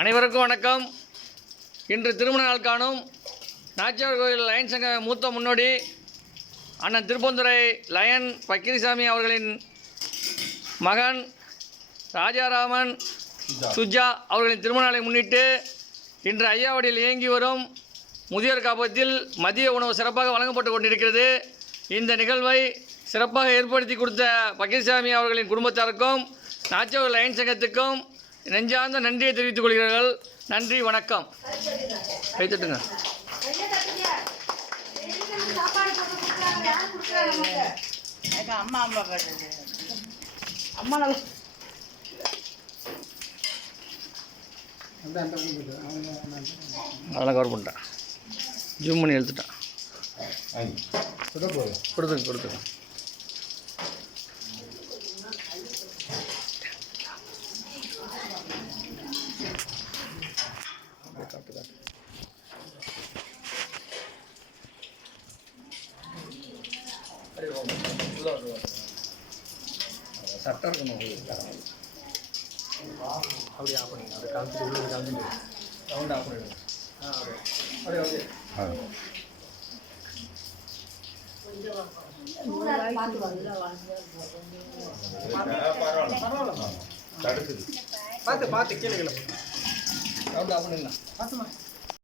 அனைவருக்கும் வணக்கம். இன்று திருமண நாள் காணும் நாச்சியார் கோயில் லயன் சங்க மூத்த முன்னோடி அண்ணன் திருப்பந்துரை லயன் பக்கிரிசாமி அவர்களின் மகன் ராஜாராமன் சுஜா அவர்களின் திருமண நாளை முன்னிட்டு இன்று ஐயாவடியில் இயங்கி வரும் முதியோர் காப்பகத்தில் மதிய உணவு சிறப்பாக வழங்கப்பட்டு கொண்டிருக்கிறது. இந்த நிகழ்வை சிறப்பாக ஏற்படுத்தி கொடுத்த பக்கிரிசாமி அவர்களின் குடும்பத்தாருக்கும் நாச்சியார் லயன் சங்கத்துக்கும் நெஞ்சார்ந்த நன்றியை தெரிவித்துக் கொள்கிறார்கள். நன்றி, வணக்கம். கைத்தட்டுங்க. அதெல்லாம் கவர் பண்ணிட்டேன், ஜூம் பண்ணி எழுத்துட்டேன். கொடுத்துங்க. சட்டம் இருக்கணும். அப்படியே ஆஃப் பண்ணிங்க. அதை காமிச்சிட்டு உள்ள காமிச்சிட்டு ரவுண்ட் ஆஃப் பண்ணிடுங்க. அப்படியே பார்த்து கீழே ரவுண்ட் ஆஃப் பண்ணிடலாம்.